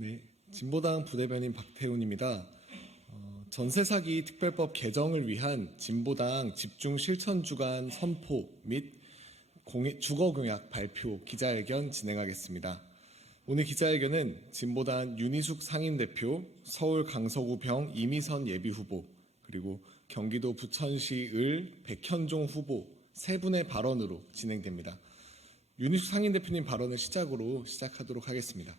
네, 진보당 부대변인 박태훈입니다. 전세 사기 특별법 개정을 위한 진보당 집중 실천 주간 선포 및 주거 공약 발표 기자회견 진행하겠습니다. 오늘 기자회견은 진보당 윤희숙 상임대표, 서울 강서구병 이미선 예비후보, 그리고 경기도 부천시 을 백현종 후보 세 분의 발언으로 진행됩니다. 윤희숙 상임대표님 발언을 시작하도록 하겠습니다.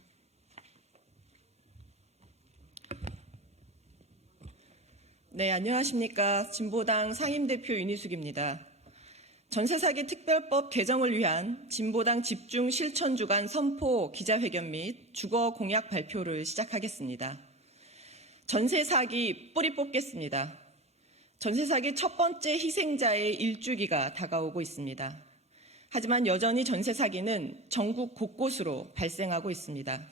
네, 안녕하십니까. 진보당 상임대표 윤희숙입니다. 전세사기 특별법 개정을 위한 진보당 집중 실천 주간 선포 기자회견 및 주거 공약 발표를 시작하겠습니다. 전세사기 뿌리 뽑겠습니다. 전세사기 첫 번째 희생자의 일주기가 다가오고 있습니다. 하지만 여전히 전세사기는 전국 곳곳으로 발생하고 있습니다.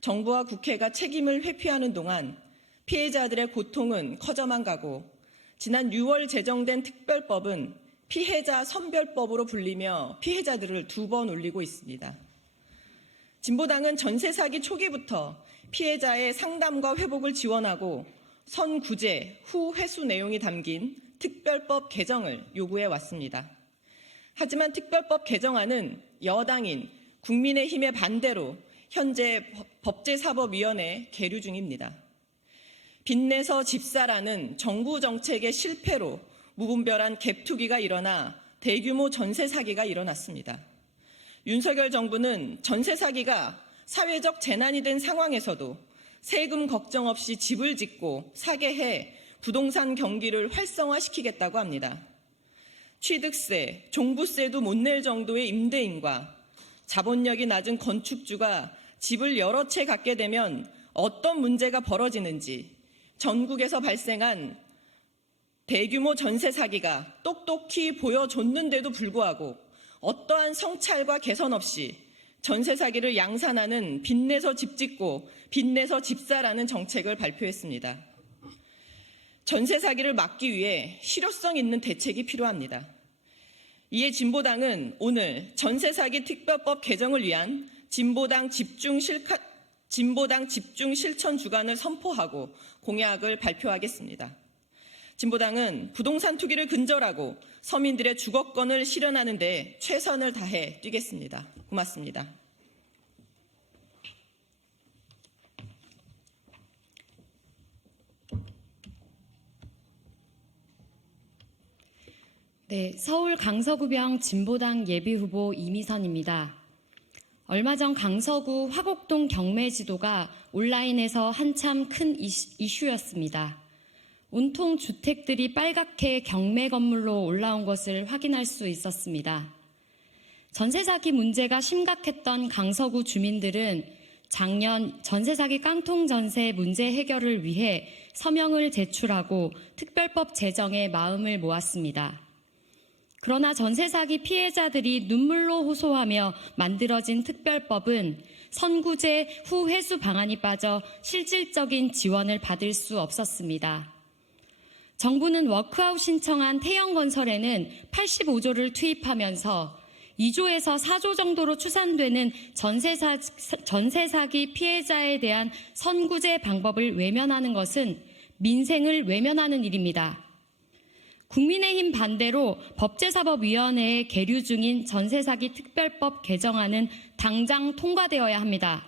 정부와 국회가 책임을 회피하는 동안 피해자들의 고통은 커져만 가고 지난 6월 제정된 특별법은 피해자 선별법으로 불리며 피해자들을 2번 울리고 있습니다. 진보당은 전세 사기 초기부터 피해자의 상담과 회복을 지원하고 선구제, 후회수 내용이 담긴 특별법 개정을 요구해 왔습니다. 하지만 특별법 개정안은 여당인 국민의힘의 반대로 현재 법제사법위원회에 계류 중입니다. 빚내서 집사라는 정부 정책의 실패로 무분별한 갭투기가 일어나 대규모 전세 사기가 일어났습니다. 윤석열 정부는 전세 사기가 사회적 재난이 된 상황에서도 세금 걱정 없이 집을 짓고 사게 해 부동산 경기를 활성화시키겠다고 합니다. 취득세, 종부세도 못 낼 정도의 임대인과 자본력이 낮은 건축주가 집을 여러 채 갖게 되면 어떤 문제가 벌어지는지 전국에서 발생한 대규모 전세 사기가 똑똑히 보여줬는데도 불구하고 어떠한 성찰과 개선 없이 전세 사기를 양산하는 빚내서 집 짓고 빚내서 집사라는 정책을 발표했습니다. 전세 사기를 막기 위해 실효성 있는 대책이 필요합니다. 이에 진보당은 오늘 전세 사기 특별법 개정을 위한 진보당 집중 실천 주간을 선포하고 공약을 발표하겠습니다. 진보당은 부동산 투기를 근절하고 서민들의 주거권을 실현하는 데 최선을 다해 뛰겠습니다. 고맙습니다. 네, 서울 강서구병 진보당 예비후보 이미선입니다. 얼마 전 강서구 화곡동 경매지도가 온라인에서 한참 큰 이슈였습니다. 온통 주택들이 빨갛게 경매 건물로 올라온 것을 확인할 수 있었습니다. 전세 사기 문제가 심각했던 강서구 주민들은 작년 전세 사기 깡통 전세 문제 해결을 위해 서명을 제출하고 특별법 제정에 마음을 모았습니다. 그러나 전세 사기 피해자들이 눈물로 호소하며 만들어진 특별법은 선구제 후 회수 방안이 빠져 실질적인 지원을 받을 수 없었습니다. 정부는 워크아웃 신청한 태영건설에는 85조를 투입하면서 2조에서 4조 정도로 추산되는 전세 사기 피해자에 대한 선구제 방법을 외면하는 것은 민생을 외면하는 일입니다. 국민의힘 반대로 법제사법위원회에 계류 중인 전세사기 특별법 개정안은 당장 통과되어야 합니다.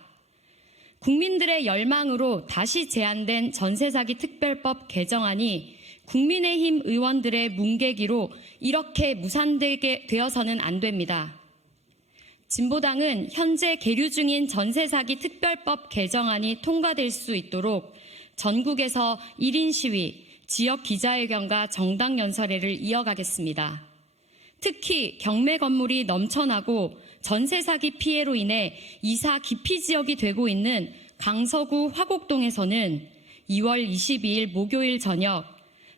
국민들의 열망으로 다시 제안된 전세사기 특별법 개정안이 국민의힘 의원들의 뭉개기로 이렇게 무산되게 되어서는 안 됩니다. 진보당은 현재 계류 중인 전세사기 특별법 개정안이 통과될 수 있도록 전국에서 1인 시위, 지역 기자회견과 정당 연설회를 이어가겠습니다. 특히 경매 건물이 넘쳐나고 전세 사기 피해로 인해 이사 기피 지역이 되고 있는 강서구 화곡동에서는 2월 22일 목요일 저녁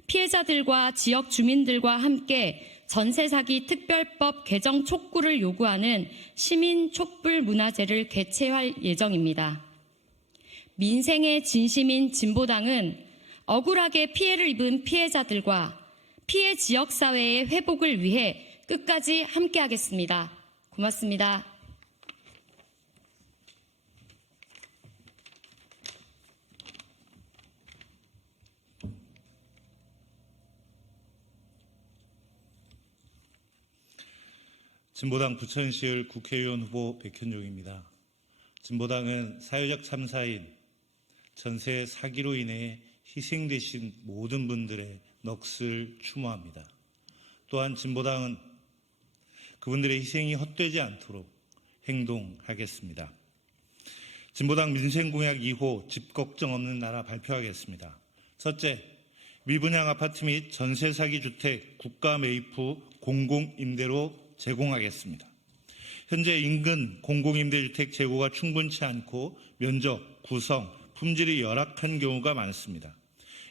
피해자들과 지역 주민들과 함께 전세 사기 특별법 개정 촉구를 요구하는 시민 촛불 문화제를 개최할 예정입니다. 민생의 진심인 진보당은 억울하게 피해를 입은 피해자들과 피해 지역사회의 회복을 위해 끝까지 함께하겠습니다. 고맙습니다. 진보당 부천시을 국회의원 후보 백현종입니다. 진보당은 사회적 참사인 전세 사기로 인해 희생되신 모든 분들의 넋을 추모합니다. 또한 진보당은 그분들의 희생이 헛되지 않도록 행동하겠습니다. 진보당 민생공약 2호 집 걱정 없는 나라 발표하겠습니다. 첫째, 미분양 아파트 및 전세 사기 주택 국가 매입 후 공공임대로 제공하겠습니다. 현재 인근 공공임대주택 재고가 충분치 않고 면적, 구성, 품질이 열악한 경우가 많습니다.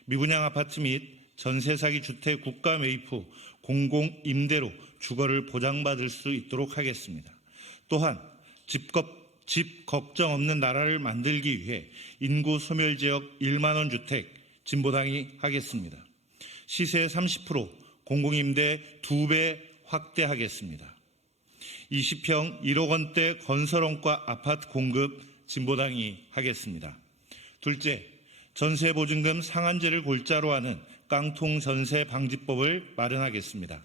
미분양 아파트 및 전세 사기 주택 국가 매입 후 공공임대로 주거를 보장받을 수 있도록 하겠습니다. 또한 집 걱정 없는 나라를 만들기 위해 인구 소멸 지역 1만 원 주택 진보당이 하겠습니다. 시세 30%, 공공임대 2배 확대하겠습니다. 20평 1억 원대 건설원가 아파트 공급 진보당이 하겠습니다. 둘째, 전세보증금 상한제를 골자로 하는 깡통 전세 방지법을 마련하겠습니다.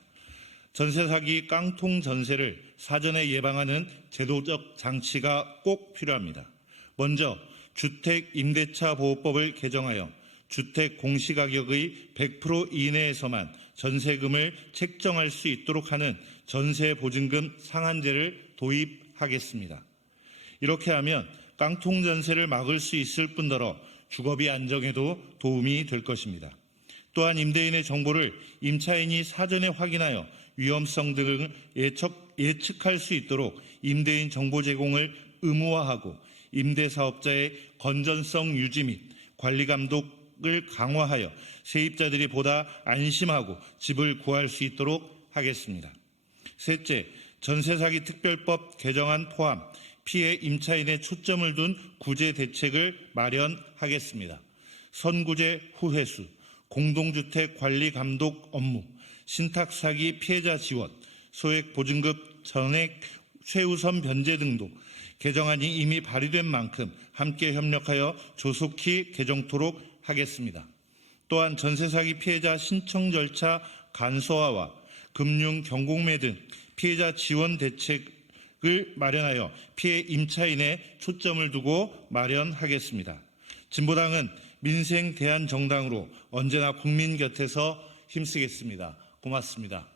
전세 사기 깡통 전세를 사전에 예방하는 제도적 장치가 꼭 필요합니다. 먼저 주택임대차 보호법을 개정하여 주택 공시가격의 100% 이내에서만 전세금을 책정할 수 있도록 하는 전세보증금 상한제를 도입하겠습니다. 이렇게 하면 깡통 전세를 막을 수 있을 뿐더러 주거비 안정에도 도움이 될 것입니다. 또한 임대인의 정보를 임차인이 사전에 확인하여 위험성 등을 예측할 수 있도록 임대인 정보 제공을 의무화하고 임대사업자의 건전성 유지 및 관리 감독을 강화하여 세입자들이 보다 안심하고 집을 구할 수 있도록 하겠습니다. 셋째, 전세사기 특별법 개정안 포함 피해 임차인의 초점을 둔 구제 대책을 마련하겠습니다. 선구제 후회수, 공동주택 관리 감독 업무, 신탁사기 피해자 지원, 소액보증금 전액 최우선 변제 등도 개정안이 이미 발의된 만큼 함께 협력하여 조속히 개정토록 하겠습니다. 또한 전세사기 피해자 신청 절차 간소화와 금융 경공매 등 피해자 지원 대책을 마련하여 피해 임차인에 초점을 두고 마련하겠습니다. 진보당은 민생 대안 정당으로 언제나 국민 곁에서 힘쓰겠습니다. 고맙습니다.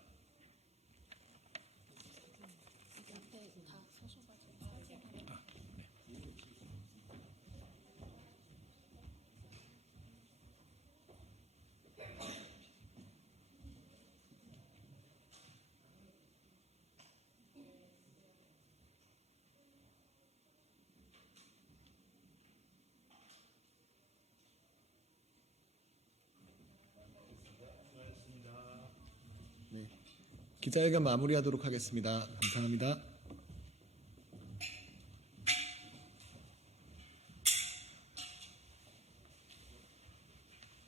기자회견 마무리하도록 하겠습니다. 감사합니다.